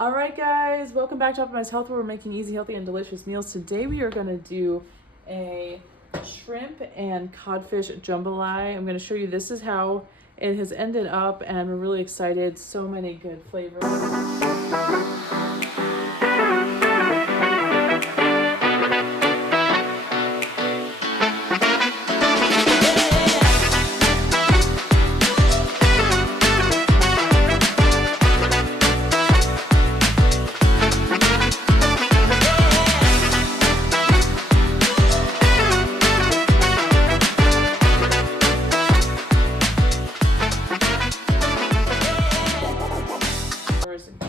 All right, guys, welcome back to Optimized Health, where we're making easy, healthy, and delicious meals. Today we are going to do a shrimp and codfish jambalaya. I'm going to show you this is how it has ended up, and we're really excited. So many good flavors.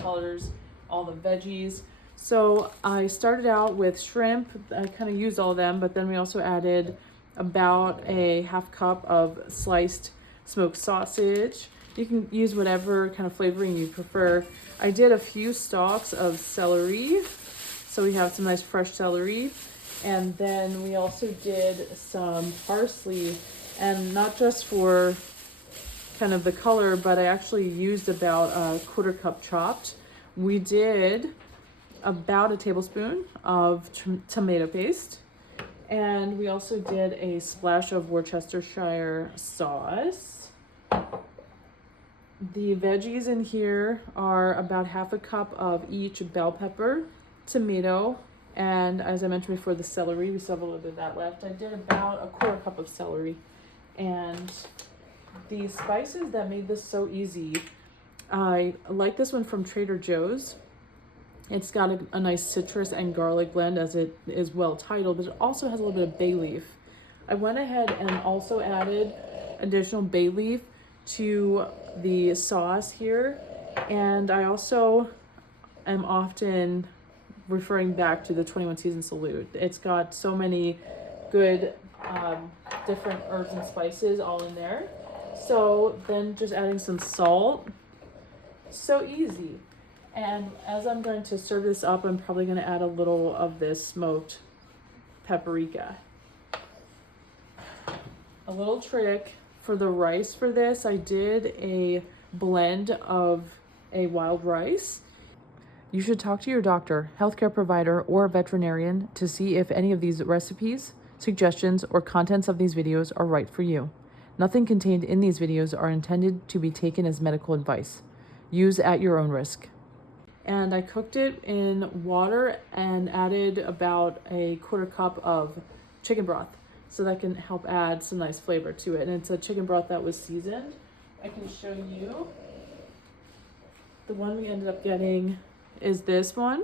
Colors, all the veggies. So I started out with shrimp. I kind of used all of them, but then we also added about a half cup of sliced smoked sausage. You can use whatever kind of flavoring you prefer. I did a few stalks of celery, so we have some nice fresh celery. And then we also did some parsley, and not just for kind of the color, but I actually used about a quarter cup chopped. We did about a tablespoon of tomato paste, and we also did a splash of Worcestershire sauce. The veggies in here are about half a cup of each bell pepper, tomato, and as I mentioned before, the celery. We still have a little bit of that left. I did about a quarter cup of celery. And the spices that made this so easy, I like this one from Trader Joe's. It's got a nice citrus and garlic blend, as it is well titled, but it also has a little bit of bay leaf. I went ahead and also added additional bay leaf to the sauce here, and I also am often referring back to the 21 Season Salute. It's got so many good different herbs and spices all in there. So then just adding some salt, so easy. And as I'm going to serve this up, I'm probably going to add a little of this smoked paprika. A little trick for the rice for this, I did a blend of a wild rice. You should talk to your doctor, healthcare provider, or veterinarian to see if any of these recipes, suggestions, or contents of these videos are right for you. Nothing contained in these videos are intended to be taken as medical advice. Use at your own risk. And I cooked it in water and added about a quarter cup of chicken broth, so that can help add some nice flavor to it. And it's a chicken broth that was seasoned. I can show you. The one we ended up getting is this one,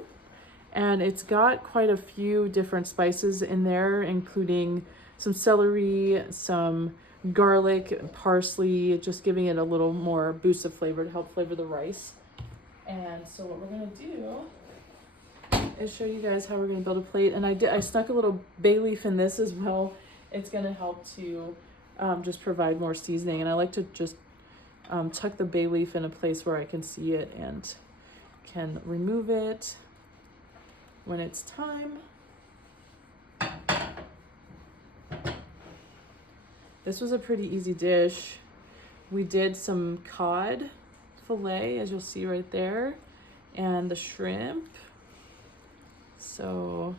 and it's got quite a few different spices in there, including some celery, some garlic, parsley, just giving it a little more boost of flavor to help flavor the rice. And so what we're gonna do is show you guys how we're gonna build a plate. And I snuck a little bay leaf in this as well. It's gonna help to just provide more seasoning. And I like to just tuck the bay leaf in a place where I can see it and can remove it when it's time. This was a pretty easy dish. We did some cod fillet, as you'll see right there, and the shrimp. So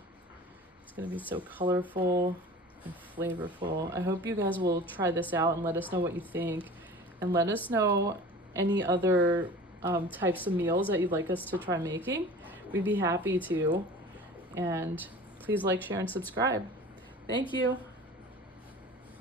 it's gonna be so colorful and flavorful. I hope you guys will try this out and let us know what you think, and let us know any other types of meals that you'd like us to try making. We'd be happy to. And please like, share, and subscribe. Thank you.